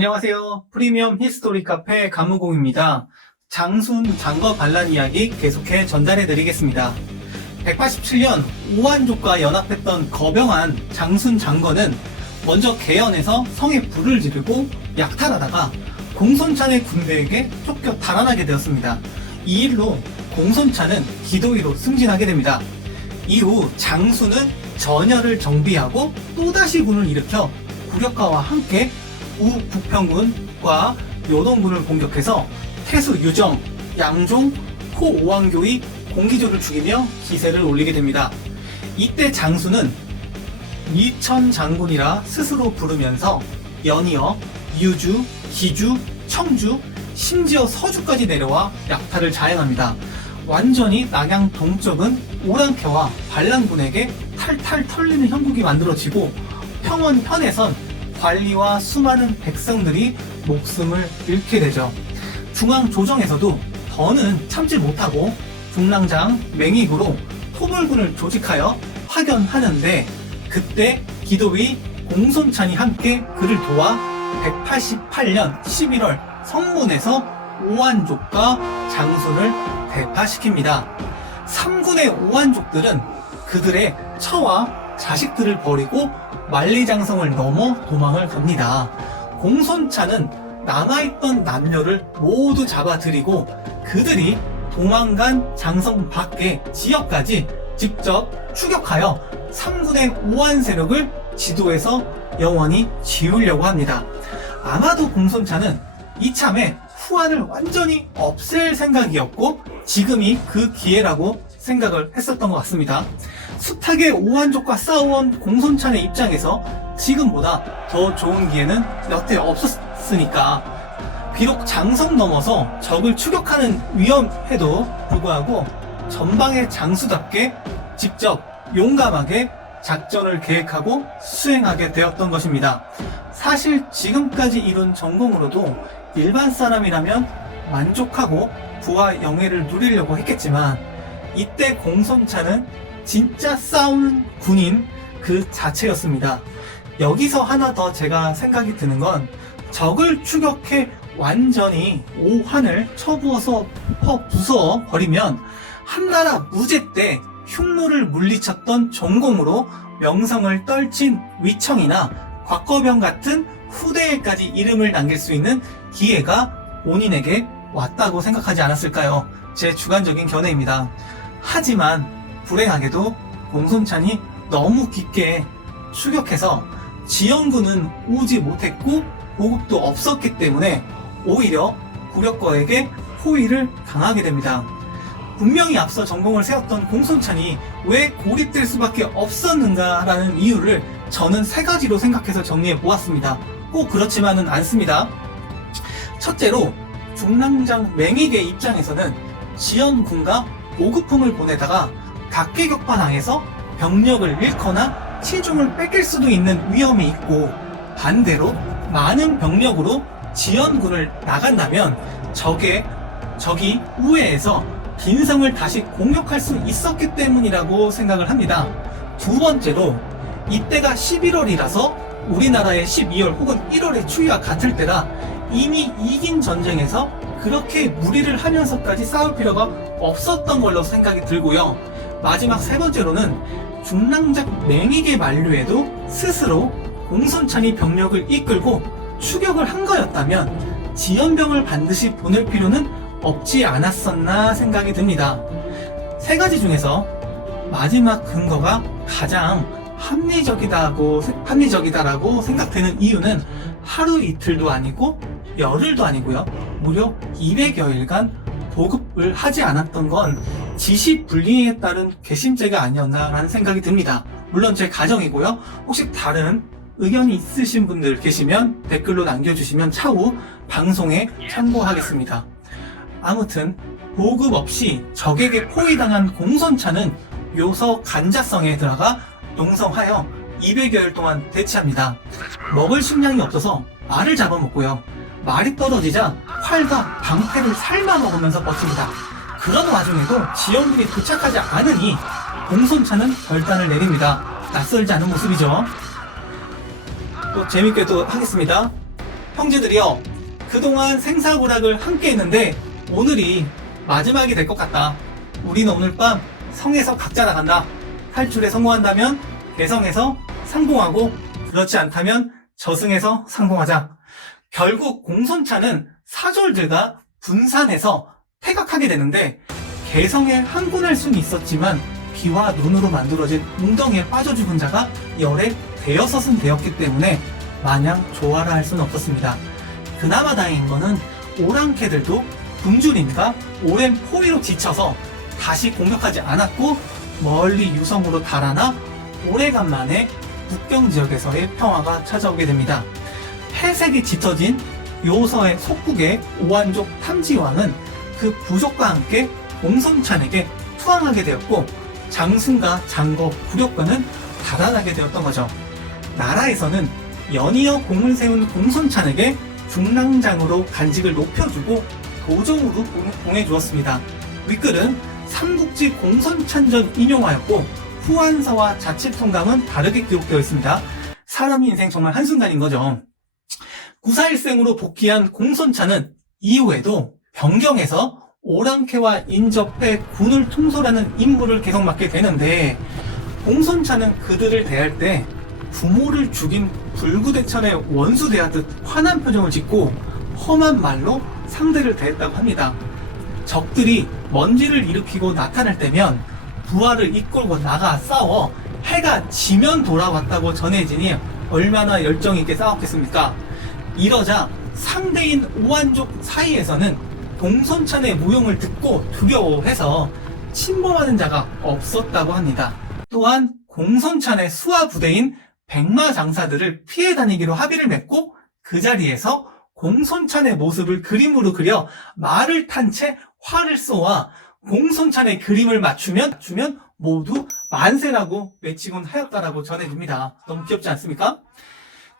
안녕하세요. 프리미엄 히스토리 카페 감무공입니다. 장순 장거 반란 이야기 계속해 전달해 드리겠습니다. 187년 오한족과 연합했던 거병한 장순 장거는 먼저 개연에서 성에 불을 지르고 약탈하다가 공손찬의 군대에게 쫓겨 달아나게 되었습니다. 이 일로 공손찬은 기도위로 승진하게 됩니다. 이후 장순은 전열을 정비하고 또다시 군을 일으켜 구력가와 함께 우북평군과 요동군을 공격해서 태수 유정, 양종, 호오왕교의 공기조를 죽이며 기세를 올리게 됩니다. 이때 장수는 미천 장군이라 스스로 부르면서 연이어 유주, 기주, 청주, 심지어 서주까지 내려와 약탈을 자행합니다. 완전히 낙양 동쪽은 오랑캐와 반란군에게 탈탈 털리는 형국이 만들어지고 평원현에선 관리와 수많은 백성들이 목숨을 잃게 되죠. 중앙조정에서도 더는 참지 못하고 중랑장 맹익으로 토벌군을 조직하여 파견하는데 그때 기도위 공손찬이 함께 그를 도와 188년 11월 성문에서 오한족과 장순을 대파시킵니다. 3군의 오한족들은 그들의 처와 자식들을 버리고 만리장성을 넘어 도망을 갑니다. 공손찬은 남아있던 남녀를 모두 잡아들이고 그들이 도망간 장성 밖의 지역까지 직접 추격하여 3군의 오한 세력을 지도에서 영원히 지우려고 합니다. 아마도 공손찬은 이참에 후한을 완전히 없앨 생각이었고 지금이 그 기회라고 생각을 했었던 것 같습니다. 숱하게 오한족과 싸워온 공손찬의 입장에서 지금보다 더 좋은 기회는 몇 해 없었으니까 비록 장성 넘어서 적을 추격하는 위험에도 불구하고 전방의 장수답게 직접 용감하게 작전을 계획하고 수행하게 되었던 것입니다. 사실 지금까지 이룬 전공으로도 일반 사람이라면 만족하고 부와 영예를 누리려고 했겠지만 이때 공손찬은 진짜 싸우는 군인 그 자체였습니다. 여기서 하나 더 제가 생각이 드는 건 적을 추격해 완전히 오한을 쳐부어서 부숴 버리면 한나라 무제 때 흉노를 물리쳤던 전공으로 명성을 떨친 위청이나 곽거병 같은 후대에까지 이름을 남길 수 있는 기회가 본인에게 왔다고 생각하지 않았을까요? 제 주관적인 견해입니다. 하지만 불행하게도 공손찬이 너무 깊게 추격해서 지연군은 오지 못했고 보급도 없었기 때문에 오히려 구력거에게 호위를 당하게 됩니다. 분명히 앞서 전공을 세웠던 공손찬이 왜 고립될 수밖에 없었는가라는 이유를 저는 세 가지로 생각해서 정리해 보았습니다. 꼭 그렇지만은 않습니다. 첫째로 중랑장 맹익의 입장에서는 지연군과 보급품을 보내다가 각계격파당해서 병력을 잃거나 치중을 뺏길 수도 있는 위험이 있고 반대로 많은 병력으로 지연군을 나간다면 적이 우회해서 빈성을 다시 공격할 수 있었기 때문이라고 생각을 합니다. 두 번째로 이때가 11월이라서 우리나라의 12월 혹은 1월의 추위와 같을 때라 이미 이긴 전쟁에서 그렇게 무리를 하면서까지 싸울 필요가 없었던 걸로 생각이 들고요. 마지막 세 번째로는 중랑장 맹익의 만류에도 스스로 공손찬이 병력을 이끌고 추격을 한 거였다면 지연병을 반드시 보낼 필요는 없지 않았었나 생각이 듭니다. 세 가지 중에서 마지막 근거가 가장 합리적이다라고 생각되는 이유는 하루 이틀도 아니고 열흘도 아니고요. 무려 200여일간 보급을 하지 않았던 건 지시불리에 따른 괘씸죄가 아니었나라는 생각이 듭니다. 물론 제 가정이고요. 혹시 다른 의견이 있으신 분들 계시면 댓글로 남겨주시면 차후 방송에 참고하겠습니다. 아무튼 보급 없이 적에게 포위당한 공손찬은 묘서 간자성에 들어가 농성하여 200여일 동안 대치합니다. 먹을 식량이 없어서 말을 잡아먹고요. 말이 떨어지자 활과 방패를 삶아 먹으면서 버팁니다. 그런 와중에도 지연군이 도착하지 않으니 공손찬은 결단을 내립니다. 낯설지 않은 모습이죠. 또 재밌게 또 하겠습니다. 형제들이여, 그동안 생사고락을 함께 했는데 오늘이 마지막이 될 것 같다. 우리는 오늘 밤 성에서 각자 나간다. 탈출에 성공한다면 개성에서 상봉하고, 그렇지 않다면 저승에서 상봉하자. 결국 공손차는 사졸들과 분산해서 퇴각하게 되는데, 개성에 항군할 수는 있었지만 비와 눈으로 만들어진 웅덩이에 빠져 죽은 자가 열에 대여섯은 되었기 때문에 마냥 좋아라 할 수는 없었습니다. 그나마 다행인 거는 오랑캐들도 굶주림과 오랜 포위로 지쳐서 다시 공격하지 않았고, 멀리 유성으로 달아나 오래간만에 국경 지역에서의 평화가 찾아오게 됩니다. 폐색이 짙어진 요서의 속국의 오한족 탐지왕은 그 부족과 함께 공손찬에게 투항하게 되었고, 장순과 장거 구력과는 달아나게 되었던 거죠. 나라에서는 연이어 공을 세운 공손찬에게 중랑장으로 간직을 높여주고 도정으로 봉해주었습니다. 윗글은 삼국지 공손찬전 인용하였고, 후한서와 자칫통감은 다르게 기록되어 있습니다. 사람 인생 정말 한순간인 거죠. 구사일생으로 복귀한 공손찬은 이후에도 변경해서 오랑캐와 인접해 군을 통솔하는 임무를 계속 맡게 되는데, 공손찬은 그들을 대할 때 부모를 죽인 불구대천의 원수 대하듯 환한 표정을 짓고 험한 말로 상대를 대했다고 합니다. 적들이 먼지를 일으키고 나타날 때면 부하를 이끌고 나가 싸워 해가 지면 돌아왔다고 전해지니 얼마나 열정 있게 싸웠겠습니까? 이러자 상대인 오한족 사이에서는 공손찬의 무용을 듣고 두려워해서 침범하는 자가 없었다고 합니다. 또한 공손찬의 수하 부대인 백마장사들을 피해 다니기로 합의를 맺고, 그 자리에서 공손찬의 모습을 그림으로 그려 말을 탄 채 활을 쏘아 공손찬의 그림을 맞추면 모두 만세라고 외치곤 하였다라고 전해집니다. 너무 귀엽지 않습니까?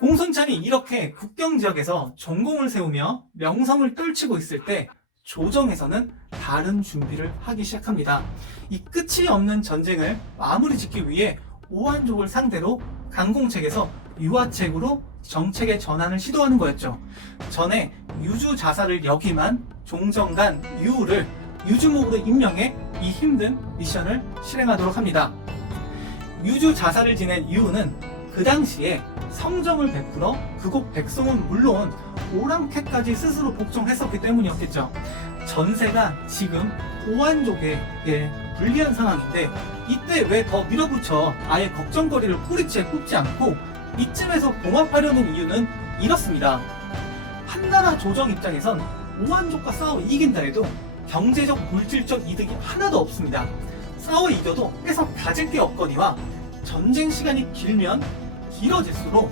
공손찬이 이렇게 국경지역에서 전공을 세우며 명성을 떨치고 있을 때 조정에서는 다른 준비를 하기 시작합니다. 이 끝이 없는 전쟁을 마무리 짓기 위해 오한족을 상대로 강공책에서 유화책으로 정책의 전환을 시도하는 거였죠. 전에 유주 자사를 역임한 종정관 유우를 유주목으로 임명해 이 힘든 미션을 실행하도록 합니다. 유주 자사를 지낸 유우는 그 당시에 성정을 베풀어 그곳 백성은 물론 오랑캐까지 스스로 복종했었기 때문이었겠죠. 전세가 지금 오한족에게 불리한 상황인데, 이때 왜 더 밀어붙여 아예 걱정거리를 뿌리채 뽑지 않고 이쯤에서 봉합하려는 이유는 이렇습니다. 한나라 조정 입장에선 오한족과 싸워 이긴다 해도 경제적 물질적 이득이 하나도 없습니다. 싸워 이겨도 해서 가질 게 없거니와 전쟁 시간이 길면 길어질수록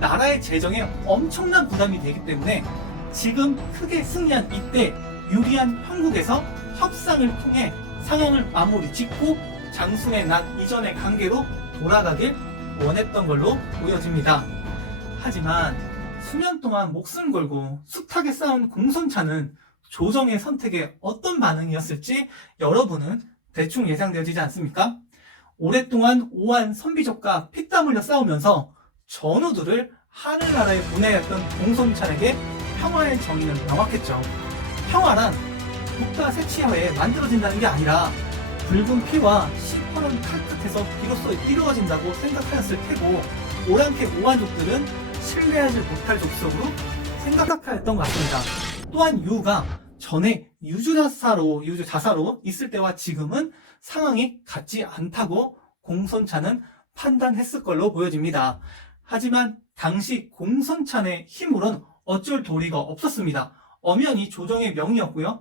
나라의 재정에 엄청난 부담이 되기 때문에 지금 크게 승리한 이때 유리한 형국에서 협상을 통해 상황을 마무리 짓고 장순의 난 이전의 관계로 돌아가길 원했던 걸로 보여집니다. 하지만 수년 동안 목숨 걸고 숱하게 싸운 공손찬은 조정의 선택에 어떤 반응이었을지 여러분은 대충 예상되어지지 않습니까? 오랫동안 오한 선비족과 피땀 흘려 싸우면서 전우들을 하늘나라에 보내었던 공손찬에게 평화의 정의는 명확했죠. 평화란 국가 세치하에 만들어진다는 게 아니라 붉은 피와 시퍼런 칼 끝에서 비로소 이루어진다고 생각하였을 테고, 오랑캐 오한족들은 신뢰하지 못할 족속으로 생각하였던 것 같습니다. 또한 유가 전에 유주자사로 있을 때와 지금은 상황이 같지 않다고 공손찬은 판단했을 걸로 보여집니다. 하지만 당시 공손찬의 힘으로는 어쩔 도리가 없었습니다. 엄연히 조정의 명이었고요.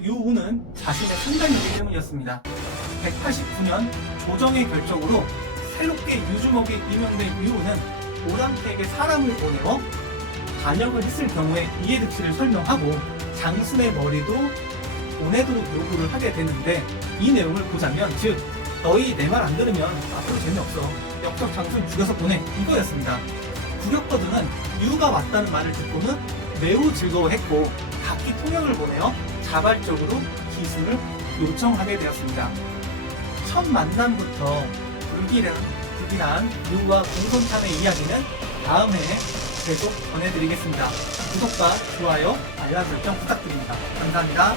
유우는 자신의 판단이기 때문이었습니다. 189년 조정의 결정으로 새롭게 유주목에 임명된 유우는 오랑캐에게 사람을 보내어 반역을 했을 경우에 이해 득실을 설명하고 장순의 머리도 보내도록 요구를 하게 되는데, 이 내용을 보자면 즉 너희 내 말 안 들으면 앞으로 재미없어, 역적 장순 죽여서 보내, 이거였습니다. 구력거드는 유우가 왔다는 말을 듣고는 매우 즐거워했고 각기 통역을 보내어 자발적으로 기술을 요청하게 되었습니다. 첫 만남부터 불길한 유우와 공손찬의 이야기는 다음 회에 계속 전해드리겠습니다. 구독과 좋아요, 알람 설정 부탁드립니다. 감사합니다.